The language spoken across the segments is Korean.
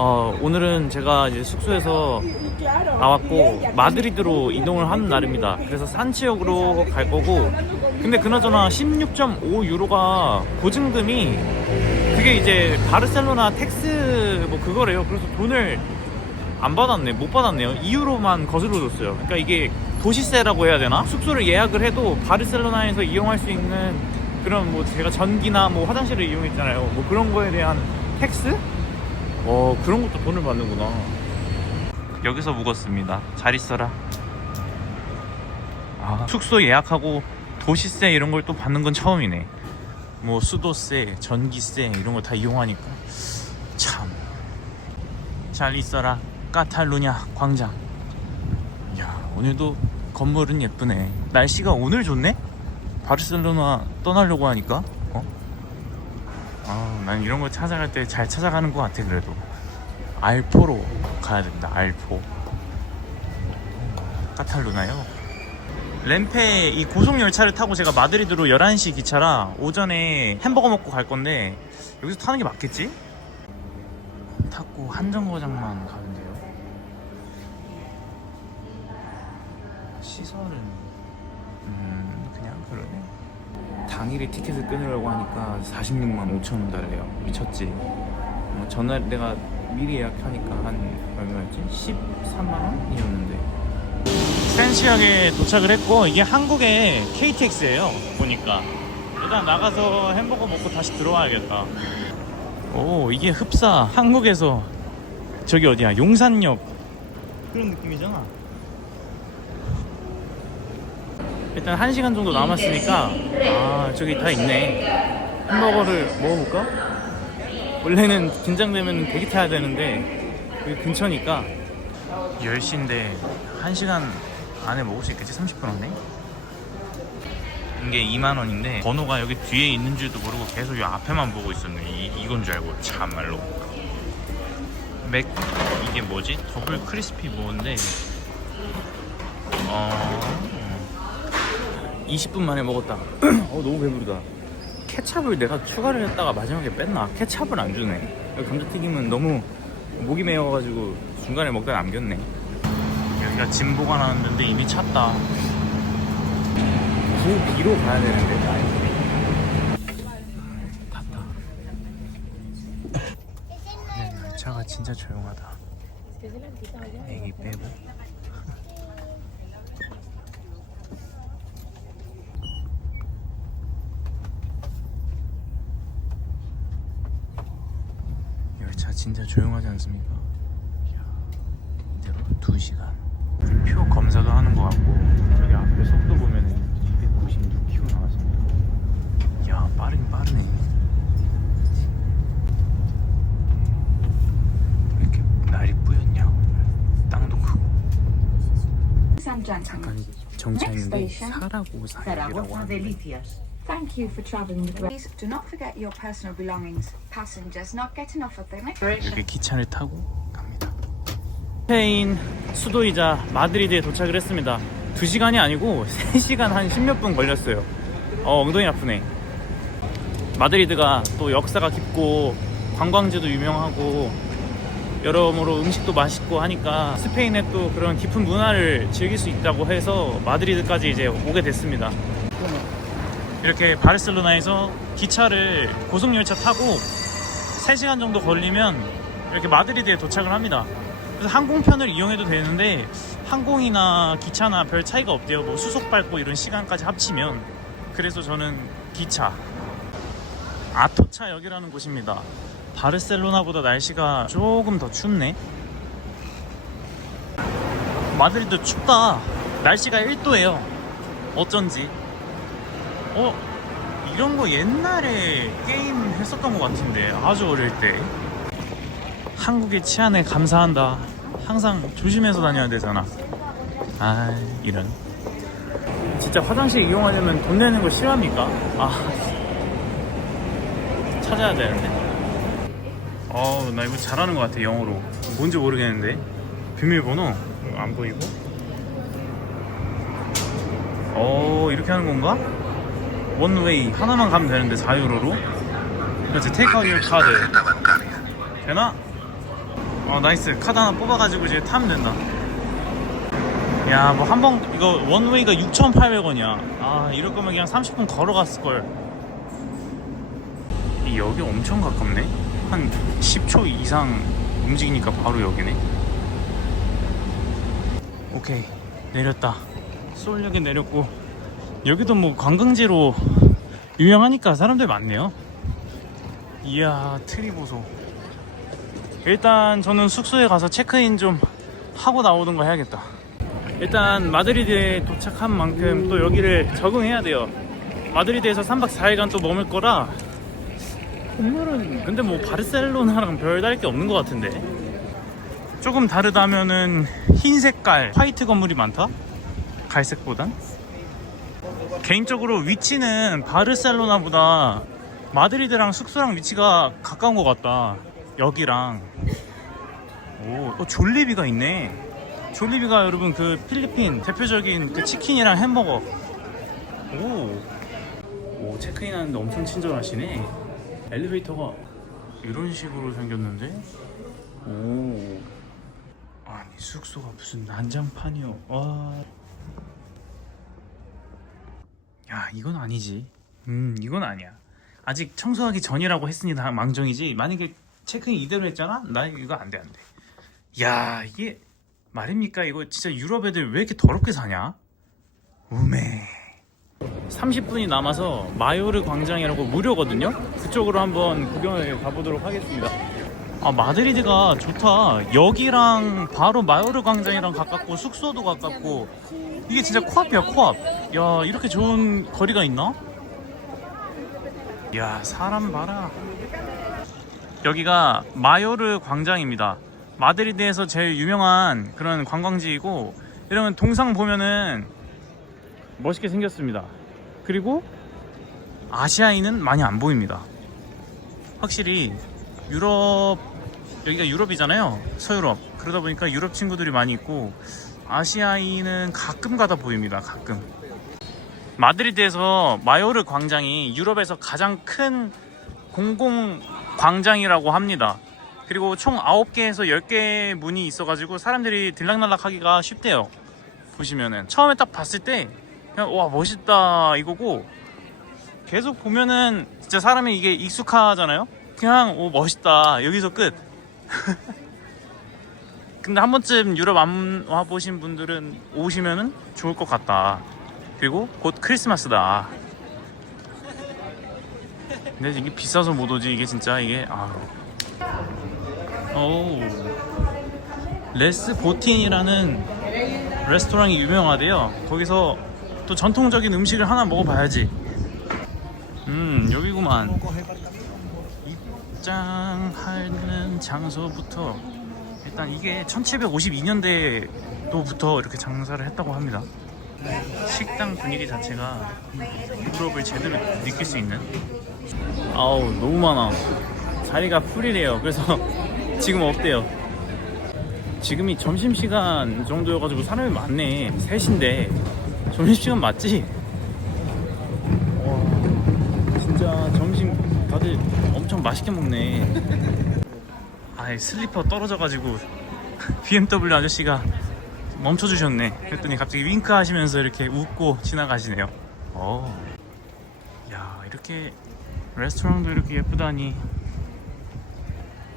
어, 오늘은 제가 이제 숙소에서 나왔고 마드리드로 이동을 하는 날입니다. 그래서 산치역으로 갈 거고 근데 그나저나 16.5 유로가 보증금이 그게 이제 바르셀로나 텍스 뭐 그거래요. 그래서 돈을 안 받았네, 못 받았네요. 2유로만 거슬러 줬어요. 그러니까 이게 도시세라고 해야 되나? 숙소를 예약을 해도 바르셀로나에서 이용할 수 있는 그런 뭐 제가 전기나 뭐 화장실을 이용했잖아요. 뭐 그런 거에 대한 텍스? 어 그런 것도 돈을 받는구나. 여기서 묵었습니다. 잘 있어라. 아, 숙소 예약하고 도시세 이런 걸 또 받는 건 처음이네. 뭐 수도세, 전기세 이런 거다 이용하니까 참. 잘 있어라. 까탈루냐 광장. 야 오늘도 건물은 예쁘네. 날씨가 오늘 좋네? 바르셀로나 떠나려고 하니까. 어? 아, 난 이런 거 찾아갈 때 잘 찾아가는 것 같아 그래도. 알포로 가야 된다. 알포. 까탈루나요. 렌페 이 고속 열차를 타고 제가 마드리드로 11시 기차라 오전에 햄버거 먹고 갈 건데 여기서 타는 게 맞겠지? 탔고 한 정거장만 가면 돼요. 시설은 음 그냥 그러네. 당일에 티켓을 끊으려고 하니까 46만 5천 원 달래요. 미쳤지. 어, 전날 내가 미리 예약하니까 한 얼마였지? 13만 원이었는데. 센시역에 도착을 했고 이게 한국의 KTX예요. 보니까 일단 나가서 햄버거 먹고 다시 들어와야겠다. 오 이게 흡사 한국에서 저기 어디야 용산역 그런 느낌이잖아. 일단 1시간 정도 남았으니까 아 저기 다 있네 햄버거를 먹어볼까? 원래는 긴장되면 대기 타야 되는데 여기 근처니까 10시인데 1시간 안에 먹을 수 있겠지? 30분 안에? 이게 2만원인데 번호가 여기 뒤에 있는 줄도 모르고 계속 이 앞에만 보고 있었네 이, 이건 줄 알고 참말로 맥 이게 뭐지? 더블 크리스피 뭔데 어... 20분 만에 먹었다. 어 너무 배부르다. 케찹을 내가 추가를 했다가 마지막에 뺐나? 케찹을 안 주네. 감자튀김은 너무 목이 메어가지고 중간에 먹다가 남겼네. 여기가 진보가 나왔는데 이미 찼다. 구비로 가야 되는데 나이. 탔다. 네, 차가 진짜 조용하다. 애기 빼고. 열차 진짜 조용하지 않습니까? 이야, 이대로 2시간. 표 검사도 하는 것 같고. 저기 앞에 속도 보면은 296km 나왔습니다. 이야 빠르긴 빠르네. 왜 이렇게 날이 뿌였냐 땅도 크고. 약간 정차했는데. 사라고 사역이라고 Zaragoza 하는데. Thank you for travelling with Please do not forget your personal belongings. Passengers not get enough of them. 이렇게 기차를 타고 갑니다. 스페인 수도이자 마드리드에 도착을 했습니다. 2시간이 아니고 3시간 한 10몇 분 걸렸어요. 어, 엉덩이 아프네. 마드리드가 또 역사가 깊고 관광지도 유명하고 여러모로 음식도 맛있고 하니까 스페인의 또 그런 깊은 문화를 즐길 수 있다고 해서 마드리드까지 이제 오게 됐습니다. 이렇게 바르셀로나에서 기차를 고속열차 타고 3시간 정도 걸리면 이렇게 마드리드에 도착을 합니다. 그래서 항공편을 이용해도 되는데 항공이나 기차나 별 차이가 없대요. 뭐 수속 밟고 이런 시간까지 합치면 그래서 저는 기차 아토차역이라는 곳입니다. 바르셀로나보다 날씨가 조금 더 춥네. 마드리드 춥다. 날씨가 1도예요. 어쩐지. 어? 이런 거 옛날에 게임 했었던 것 같은데 아주 어릴 때. 한국의 치안에 감사한다. 항상 조심해서 다녀야 되잖아. 아 이런. 진짜 화장실 이용하려면 돈 내는 거 싫어합니까? 아 찾아야 되는데. 어나 이거 잘하는 것 같아 영어로. 뭔지 모르겠는데. 비밀번호? 안 보이고. 어 이렇게 하는 건가? 원웨이 하나만 가면 되는데 4유로로? 그렇지 테이크아웃 카드. 되나? 어 나이스. 카드 하나 뽑아가지고 이제 타면 된다. 야 뭐 한 번 이거 원웨이가 6,800원이야. 아 이럴 거면 그냥 30분 걸어갔을걸. 이 여기 엄청 가깝네? 한 10초 이상 움직이니까 바로 여기네. 오케이. 내렸다. 소울역에 내렸고 여기도 뭐 관광지로 유명하니까 사람들 많네요. 이야 트리 보소. 일단 저는 숙소에 가서 체크인 좀 하고 나오는 거 해야겠다. 일단 마드리드에 도착한 만큼 또 여기를 적응해야 돼요. 마드리드에서 3박 4일간 또 머물 거라 오늘은 근데 뭐 바르셀로나랑 별다를 게 없는 것 같은데. 조금 다르다면은 흰 색깔 화이트 건물이 많다? 갈색보단 개인적으로 위치는 바르셀로나보다 마드리드랑 숙소랑 위치가 가까운 것 같다. 여기랑. 오 어, 졸리비가 있네. 졸리비가 여러분 그 필리핀 대표적인 그 치킨이랑 햄버거. 오, 오 체크인 하는데 엄청 친절하시네. 엘리베이터가 이런 식으로 생겼는데? 오. 아니 숙소가 무슨 난장판이요. 와. 야 이건 아니지. 음 이건 아니야. 아직 청소하기 전이라고 했으니 다 망정이지. 만약에 체크인 이대로 했잖아? 나 이거 안 돼 안돼. 야 이게 말입니까? 이거 진짜 유럽 애들 왜 이렇게 더럽게 사냐? 우메. 30분이 남아서 마요르 광장이라고 무료거든요? 그쪽으로 한번 구경을 가보도록 하겠습니다 아 마드리드가 좋다. 여기랑 바로 마요르 광장이랑 가깝고 숙소도 가깝고. 이게 진짜 코앞이야 코앞. 야 이렇게 좋은 거리가 있나? 야 사람 봐라. 여기가 마요르 광장입니다. 마드리드에서 제일 유명한 그런 관광지이고 이러면 동상 보면은 멋있게 생겼습니다. 그리고 아시아인은 많이 안 보입니다. 확실히 유럽 여기가 유럽이잖아요. 서유럽. 그러다 보니까 유럽 친구들이 많이 있고 아시아인은 가끔 가다 보입니다. 가끔. 마드리드에서 마요르 광장이 유럽에서 가장 큰 공공 광장이라고 합니다. 그리고 총 9개에서 10개 문이 있어가지고 사람들이 들락날락 하기가 쉽대요. 보시면은. 처음에 딱 봤을 때 그냥 와 멋있다 이거고 계속 보면은 진짜 사람이 이게 익숙하잖아요? 그냥 오 멋있다. 여기서 끝 근데 한 번쯤 유럽 안 와보신 분들은 오시면은 좋을 것 같다. 그리고 곧 크리스마스다. 근데 이게 비싸서 못 오지 이게 진짜 이게? 아 오 레스 보틴이라는 레스토랑이 유명하대요. 거기서 또 전통적인 음식을 하나 먹어봐야지. 음 여기구만 입장하는 장소부터 일단 이게 1752년대도부터 이렇게 장사를 했다고 합니다. 식당 분위기 자체가 유럽을 제대로 느낄 수 있는. 아우 너무 많아. 자리가 풀이래요. 그래서 지금 없대요. 지금이 점심시간 정도여가지고 사람이 많네. 3시인데. 점심시간 맞지? 와 진짜 점심 다들 엄청 맛있게 먹네. 아이 슬리퍼 떨어져가지고 BMW 아저씨가 멈춰주셨네. 그랬더니 갑자기 윙크 하시면서 이렇게 웃고 지나가시네요. 어. 야 이렇게 레스토랑도 이렇게 예쁘다니.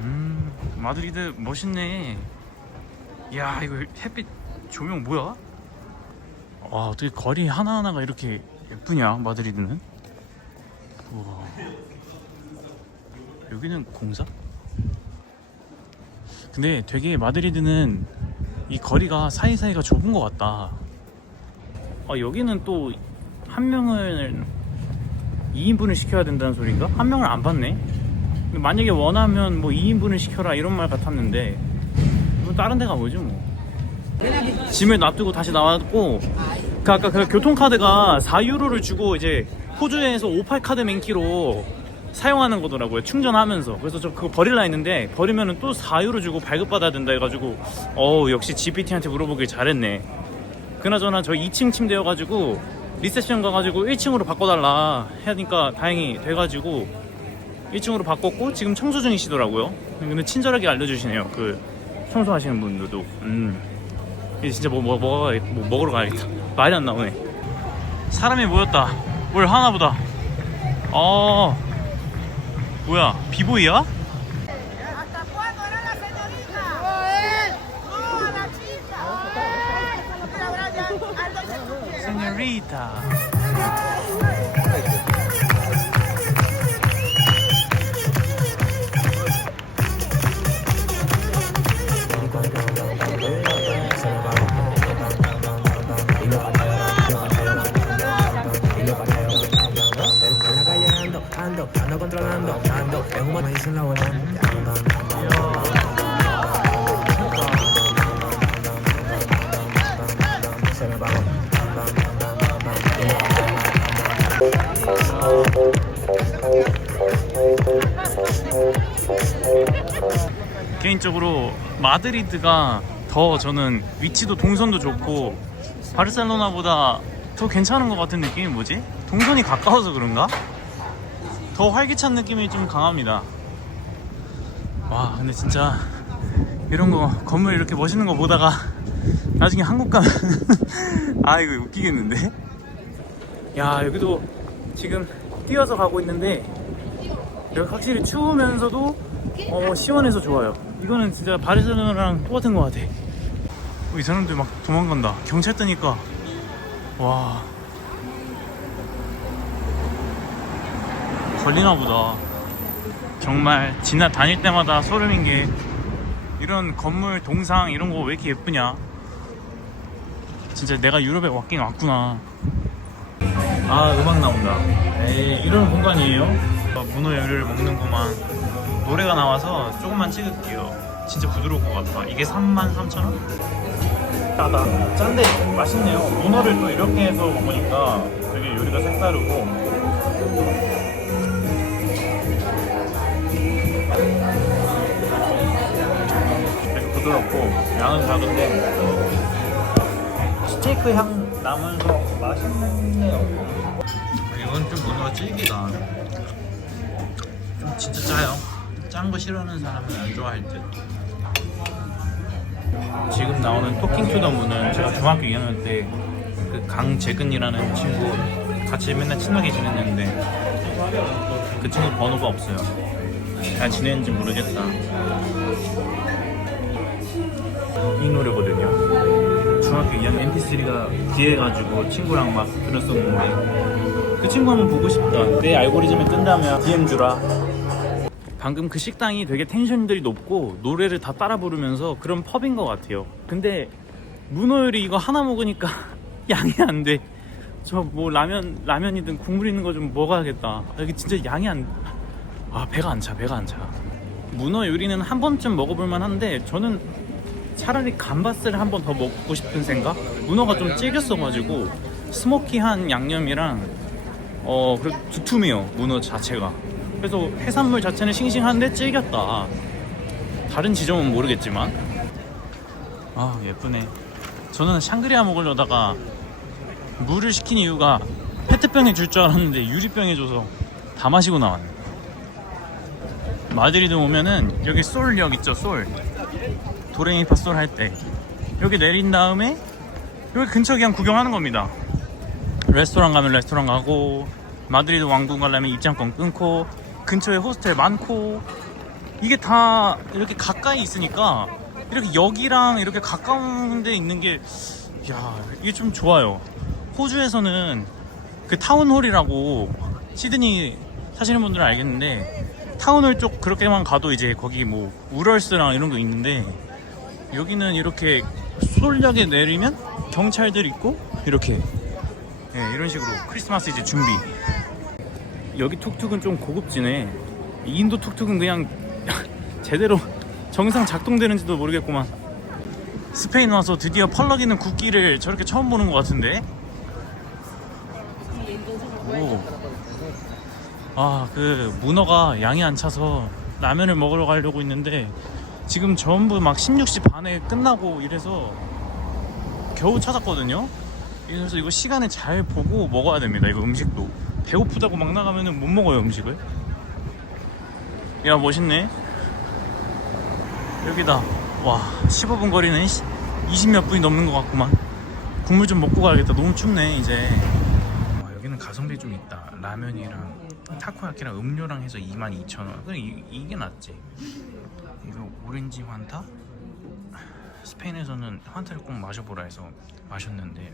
음 마드리드 멋있네. 야 이거 햇빛 조명 뭐야? 와 어떻게 거리 하나하나가 이렇게 예쁘냐 마드리드는? 우와 여기는 공사? 근데 되게 마드리드는 이 거리가 사이사이가 좁은 것 같다 아 여기는 또 한 명을 2인분을 시켜야 된다는 소리인가? 한 명을 안 받네 만약에 원하면 뭐 2인분을 시켜라 이런 말 같았는데 뭐 다른 데가 뭐죠 뭐 짐을 놔두고 다시 나왔고 그 아까 그 교통카드가 4유로를 주고 이제 호주에서 58카드 맨키로 사용하는 거더라고요. 충전하면서. 그래서 저 그거 버릴라 했는데 버리면은 또 4유로 주고 발급받아야 된다 해가지고 어우 역시 GPT한테 물어보길 잘했네. 그나저나 저 2층 침대여가지고 리셉션 가가지고 1층으로 바꿔달라 하니까 다행히 돼가지고 1층으로 바꿨고 지금 청소 중이시더라고요. 근데 친절하게 알려주시네요. 그 청소하시는 분들도. 음. 이제 진짜 뭐, 뭐, 먹어, 뭐 먹으러 가야겠다. 말이 안 나오네. 사람이 모였다. 뭘 하나보다. 어 뭐야 비보이야? ¿Hasta cuándo era la 개인적으로 마드리드가 더 저는 위치도 동선도 좋고 바르셀로나보다 더 괜찮은 것 같은 느낌이 뭐지? 동선이 가까워서 그런가? 더 활기찬 느낌이 좀 강합니다. 와 근데 진짜 이런 거 건물 이렇게 멋있는 거 보다가 나중에 한국 가면 아 이거 웃기겠는데? 야 여기도 지금 뛰어서 가고 있는데 여기 확실히 추우면서도 어, 시원해서 좋아요. 이거는 진짜 바르셀로나랑 똑같은 것 같아. 어, 이 사람들 막 도망간다. 경찰 뜨니까 와 걸리나 보다. 정말 지나 다닐 때마다 소름인 게 이런 건물 동상 이런 거 왜 이렇게 예쁘냐. 진짜 내가 유럽에 왔긴 왔구나. 아 음악 나온다. 에이 이런 공간이에요? 어, 문어 요리를 먹는구만. 노래가 나와서 조금만 찍을게요. 진짜 부드러울 것 같아. 이게 33,000원? 짜다. 짠데 맛있네요. 문어를 또 이렇게 해서 먹으니까 되게 요리가 색다르고. 되게 부드럽고 양은 작은데 스테이크 향 나면서 맛있네요. 이건 좀 문어가 질기다. 좀 진짜 짜요. 짠 거 싫어하는 사람은 안 좋아할 듯. 지금 나오는 토킹 투 더 문은 제가 중학교 2학년 때 그 강재근이라는 친구 같이 맨날 친하게 지냈는데 그 친구 번호가 없어요. 잘 지내는지 모르겠다. 이 노래거든요. 중학교 2학년 mp3가 귀해가지고 친구랑 막 들었었는데 그 친구 한번 보고 싶다. 내 알고리즘에 뜬다면 DM 주라. 방금 그 식당이 되게 텐션들이 높고 노래를 다 따라 부르면서 그런 펍인 것 같아요. 근데 문어 요리 이거 하나 먹으니까 양이 안 돼. 저 뭐 라면 라면이든 국물 있는 거 좀 먹어야겠다. 아, 이게 진짜 양이 안. 아 배가 안 차, 배가 안 차. 문어 요리는 한 번쯤 먹어볼 만한데 저는 차라리 감바스를 한 번 더 먹고 싶은 생각? 문어가 좀 질겼어가지고 스모키한 양념이랑 어 그리고 두툼해요 문어 자체가. 그래서 해산물 자체는 싱싱한데 질겼다. 다른 지점은 모르겠지만. 아 예쁘네. 저는 샹그리아 먹으려다가 물을 시킨 이유가 페트병에 줄 줄 알았는데 유리병에 줘서 다 마시고 나왔네. 마드리드 오면은 여기 솔역 있죠 솔. 도레미파 솔 할 때. 여기 내린 다음에 여기 근처 그냥 구경하는 겁니다 레스토랑 가면 레스토랑 가고 마드리드 왕궁 가려면 입장권 끊고 근처에 호스텔 많고 이게 다 이렇게 가까이 있으니까 이렇게 여기랑 이렇게 가까운 데 있는 게 야, 이게 좀 좋아요. 호주에서는 그 타운홀이라고 시드니 사시는 분들은 알겠는데 타운홀 쪽 그렇게만 가도 이제 거기 뭐 우럴스랑 이런 거 있는데 여기는 이렇게 솔역에 내리면 경찰들 있고 이렇게 네, 이런 식으로 크리스마스 이제 준비. 여기 툭툭은 좀 고급지네. 이 인도 툭툭은 그냥 제대로 정상 작동되는지도 모르겠구만. 스페인 와서 드디어 펄럭이는 국기를 저렇게 처음 보는 것 같은데? 아 그 문어가 양이 안 차서 라면을 먹으러 가려고 있는데 지금 전부 막 16시 반에 끝나고 이래서 겨우 찾았거든요 그래서 이거 시간을 잘 보고 먹어야 됩니다 이거 음식도. 배고프다고 막 나가면은 못 먹어요 음식을. 야 멋있네. 여기다. 와 15분 거리는 20몇 분이 넘는 것 같구만. 국물 좀 먹고 가야겠다. 너무 춥네 이제. 와, 여기는 가성비 좀 있다. 라면이랑 타코야키랑 음료랑 해서 22,000원. 그래 이, 이게 낫지. 이거 오렌지 환타? 스페인에서는 환타를 꼭 마셔보라 해서 마셨는데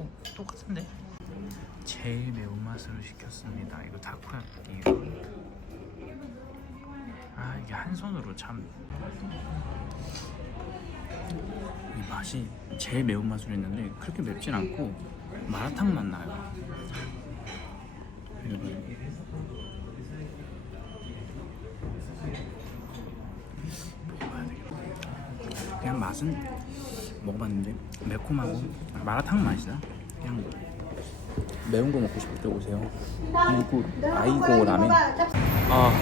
어, 똑같은데? 제일 매운맛으로 시켰습니다. 이거 타코야키 아 이게 한 손으로 참. 이 맛이 제일 매운맛으로 했는데 그렇게 맵진 않고 마라탕 맛 나요. 그냥 맛은 먹어봤는데 매콤하고 마라탕 맛이다. 그냥 매운 거 먹고 싶을 때 오세요. 이고 아이고 라멘 아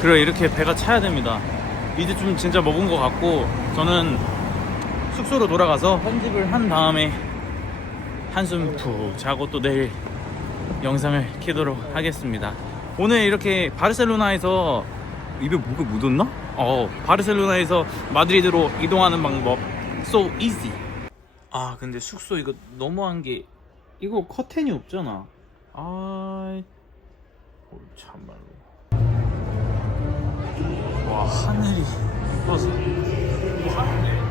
그래 이렇게 배가 차야 됩니다. 이제 좀 진짜 먹은 것 같고 저는 숙소로 돌아가서 편집을 한 다음에 한숨 푹 자고 또 내일 영상을 키도록 하겠습니다. 오늘 이렇게 바르셀로나에서 입에 뭐가 묻었나? 어 바르셀로나에서 마드리드로 이동하는 방법 so easy 아 근데 숙소 이거 너무한 게 이거 커튼이 없잖아. 아 참말로. 와 하늘이 예뻐서. 하늘이